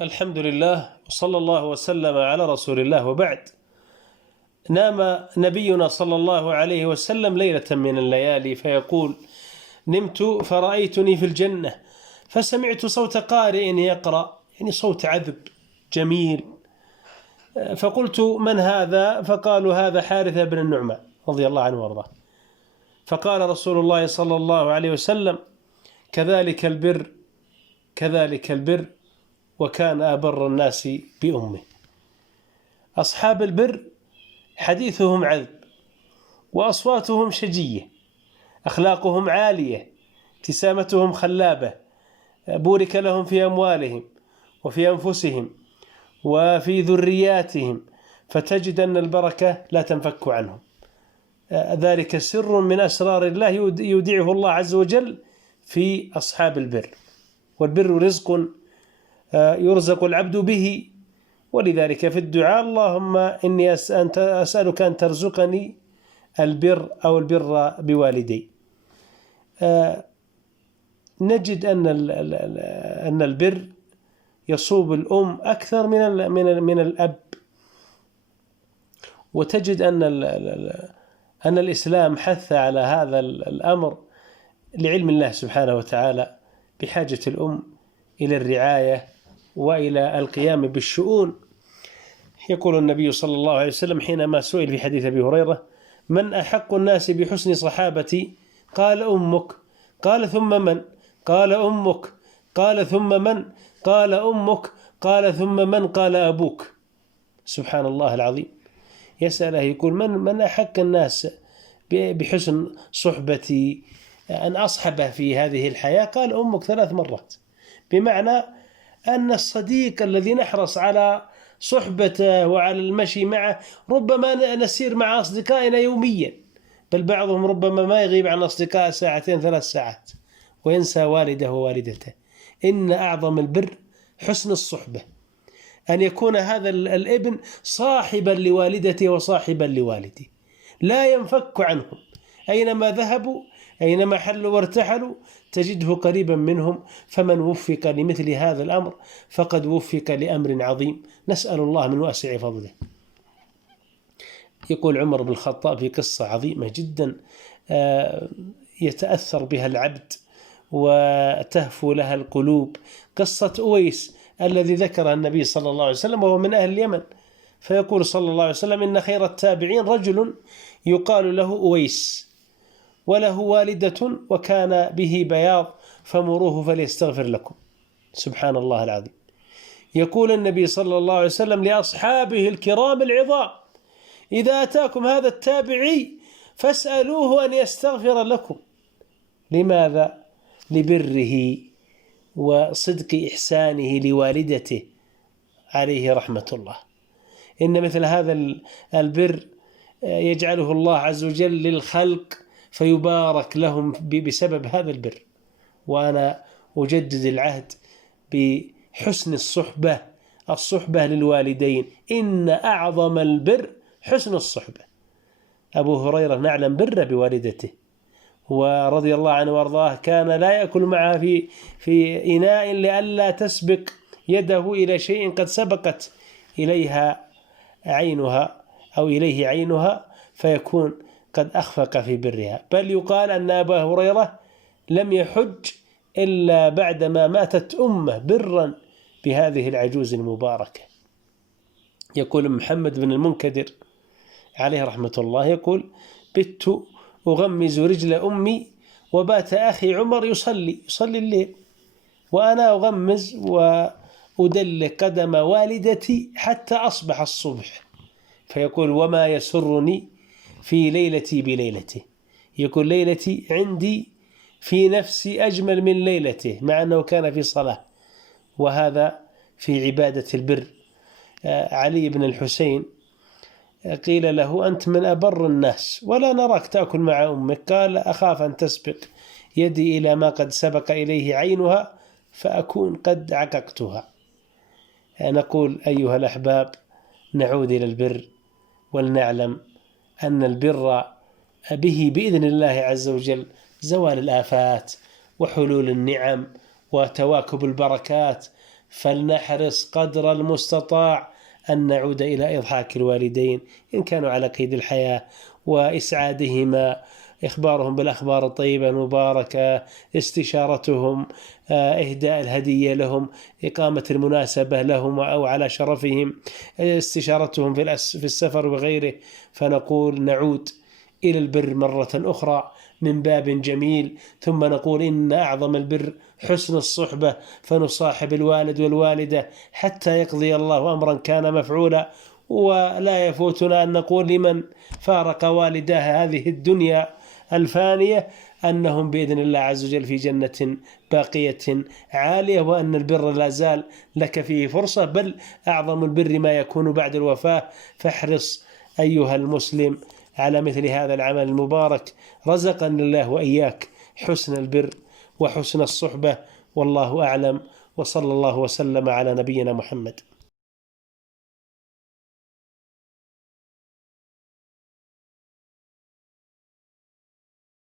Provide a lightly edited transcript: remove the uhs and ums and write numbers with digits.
الحمد لله وصلى الله وسلم على رسول الله، وبعد. نام نبينا صلى الله عليه وسلم ليلة من الليالي فيقول: نمت فرأيتني في الجنة فسمعت صوت قارئ يقرأ، يعني صوت عذب جميل، فقلت: من هذا؟ فقالوا: هذا حارثة بن النعمان رضي الله عنه وارضاه. فقال رسول الله صلى الله عليه وسلم: كذلك البر، كذلك البر، وكان أبر الناس بأمه. أصحاب البر حديثهم عذب، وأصواتهم شجية، أخلاقهم عالية، ابتسامتهم خلابة، بورك لهم في أموالهم وفي أنفسهم وفي ذرياتهم، فتجد أن البركة لا تنفك عنهم. ذلك سر من أسرار الله يودعه الله عز وجل في أصحاب البر. والبر رزق يرزق العبد به، ولذلك في الدعاء: اللهم إني أسألك أن ترزقني البر أو البر بوالدي. نجد أن البر يصوب الأم أكثر من الأب، وتجد أن الإسلام حث على هذا الأمر لعلم الله سبحانه وتعالى بحاجة الأم إلى الرعاية وإلى القيام بالشؤون. يقول النبي صلى الله عليه وسلم حينما سئل في حديث أبي هريرة: من أحق الناس بحسن صحابتي؟ قال: أمك. قال: ثم من؟ قال: أمك. قال: ثم من؟ قال: أمك. قال: ثم من؟ قال: أبوك. سبحان الله العظيم. يسأله يقول: من أحق الناس بحسن صحبتي، أن أصحبه في هذه الحياة؟ قال: أمك 3 مرات، بمعنى أن الصديق الذي نحرص على صحبته وعلى المشي معه ربما نسير مع أصدقائنا يوميا، بل بعضهم ربما ما يغيب عن أصدقائه 2 3 ساعات وينسى والده ووالدته. إن أعظم البر حسن الصحبة، أن يكون هذا الابن صاحبا لوالدته وصاحبا لوالده، لا ينفك عنهم، أينما ذهبوا أينما حلوا وارتحلوا تجده قريبا منهم. فمن وفق لمثل هذا الأمر فقد وفق لأمر عظيم، نسأل الله من واسع فضله. يقول عمر بن الخطاب في قصة عظيمة جدا يتأثر بها العبد وتهفو لها القلوب، قصة أويس الذي ذكرها النبي صلى الله عليه وسلم وهو من أهل اليمن. فيقول صلى الله عليه وسلم: إن خير التابعين رجل يقال له أويس، وله والدة وكان به بياض، فمروه فليستغفر لكم. سبحان الله العظيم. يقول النبي صلى الله عليه وسلم لأصحابه الكرام العظام: إذا أتاكم هذا التابعي فاسألوه أن يستغفر لكم. لماذا؟ لبره وصدق إحسانه لوالدته عليه رحمة الله. إن مثل هذا البر يجعله الله عز وجل للخلق فيبارك لهم بسبب هذا البر. وأنا أجدد العهد بحسن الصحبة للوالدين. إن أعظم البر حسن الصحبة. أبو هريرة نعلم بر بوالدته، ورضي الله عنه وارضاه كان لا يأكل معها في إناء لئلا تسبق يده إلى شيء قد سبقت إليها عينها أو إليه عينها، فيكون قد أخفق في برها. بل يقال أن أبا هريرة لم يحج إلا بعدما ماتت أمه برا بهذه العجوز المباركة. يقول محمد بن المنكدر عليه رحمة الله يقول: بت أغمز رجل أمي وبات أخي عمر يصلي الليل، وأنا أغمز وأدلك قدم والدتي حتى أصبح الصبح. فيقول: وما يسرني في ليلتي بليلته. يقول: ليلتي عندي في نفسي أجمل من ليلته، مع أنه كان في صلاة. وهذا في عبادة البر. علي بن الحسين قيل له: أنت من أبر الناس ولا نراك تأكل مع أمك. قال: أخاف أن تسبق يدي إلى ما قد سبق إليه عينها فأكون قد عققتها. نقول أيها الأحباب: نعود إلى البر ولنعلم أن البر به بإذن الله عز وجل زوال الآفات وحلول النعم وتواكب البركات. فلنحرص قدر المستطاع أن نعود إلى إضحاك الوالدين إن كانوا على قيد الحياة وإسعادهما، إخبارهم بالأخبار الطيبة المباركة، استشارتهم، إهداء الهدية لهم، إقامة المناسبة لهم أو على شرفهم، استشارتهم في السفر وغيره. فنقول نعود إلى البر مرة أخرى من باب جميل، ثم نقول إن أعظم البر حسن الصحبة، فنصاحب الوالد والوالدة حتى يقضي الله أمرا كان مفعولا. ولا يفوتنا أن نقول لمن فارق والداه هذه الدنيا الفانية أنهم بإذن الله عز وجل في جنة باقية عالية، وأن البر لا زال لك فيه فرصة، بل أعظم البر ما يكون بعد الوفاة. فاحرص أيها المسلم على مثل هذا العمل المبارك، رزقنا الله وإياك حسن البر وحسن الصحبة، والله أعلم، وصلى الله وسلم على نبينا محمد.